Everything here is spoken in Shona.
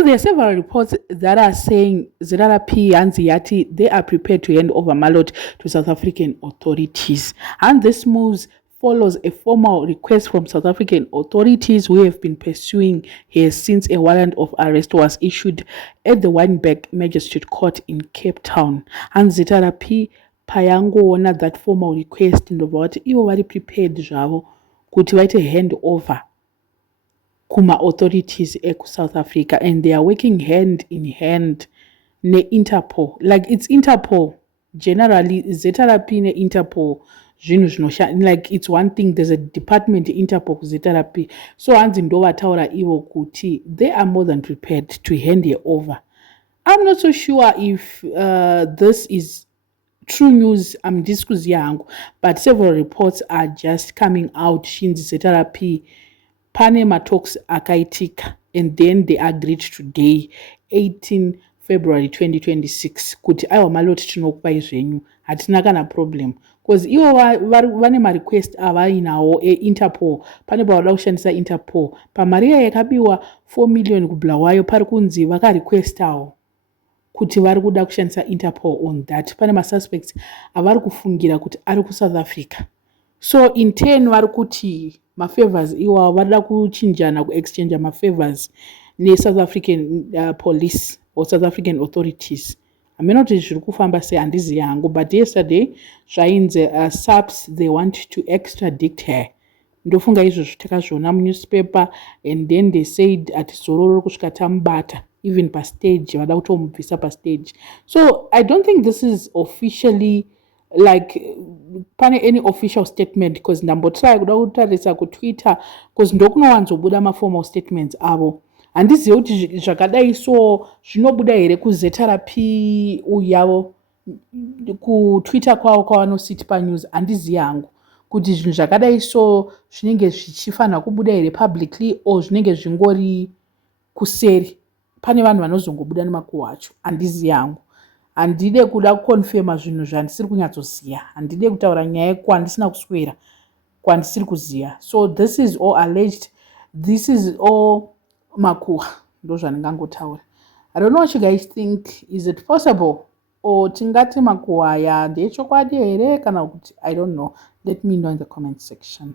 because there are several reports that are saying ZRP and Ziyati, they are prepared to hand over Malot to South African authorities. And this moves follows a formal request from South African authorities who have been pursuing her since a warrant of arrest was issued at the Wynberg Magistrate Court in Cape Town. And ZRP payangoona that formal request ndobva kuti ivo vari prepared zvavo kuti vaite hand over kuma authorities eku-South Africa, and they are working hand in hand ne-Interpol. Like it's Interpol generally, ZRP ne-Interpol zvinhu zvinosha, like it's one thing, there's a department Interpol ZRP. So hanzi ndovataura ivo kuti they are more than prepared to hand her over. I'm not so sure if this is true news, discussing hangu, but several reports are just coming out. Shinzi ZRP Panama talks akaitika, and then they agreed today, 18 February 2026, kuti aiwa Malot tinokupai zvenyu, hatina kana problem. Because ivo vane marequest avainawo Interpol, pane pavada kushandisa Interpol. Pamari yakabiwa 4 million kubulawayo pari kunzi vakarequestawo kuti vari kuda kushandisa Interpol on that. Pane masuspects avari kufungira kuti ari ku-South Africa. So in 10 vari kuti mafavors iwa varida kuchinjana ku-exchange mafavors ne-South African police or South African authorities. Hamena kuti zviri kufamba sei handizivi hangu, but yesterday zvainzi SAPS they want to extradite her. Ndofunga izvozvo takazviona munewspaper, and then they said ati zororo kusvika tamubata even pastage vada kutomubvisa pastage. So I don't think this is officially like pane any official statement, because ndambotry kuda kutarisa kuTwitter because ndokunowanzobuda maformal statements avo. Handizivi kuti zvakadai so zvinobuda here kuZRP uyavo kuTwitter kwavo kwavanositi panews. Handizivi hangu kuti zvinhu zvakadai so zvinenge zvichifanira kubuda here publicly or zvinenge zvingori kuseri. Pane vanhu vanozongobuda nemakuhwa acho, handizivi hangu. Handide kuda kukonfirma zvinhu zvandisiri kunyatsoziva, handide kutaura nyaya kwandisina kuswera kwandisiri kuziva. So this is all alleged, this is all makuhwa, ndo zvandingangotaura. I don't know what you guys think. Is it possible or tingati makuhwa aya ndechokwadi here kana kuti I don't know. Let me know in the comment section.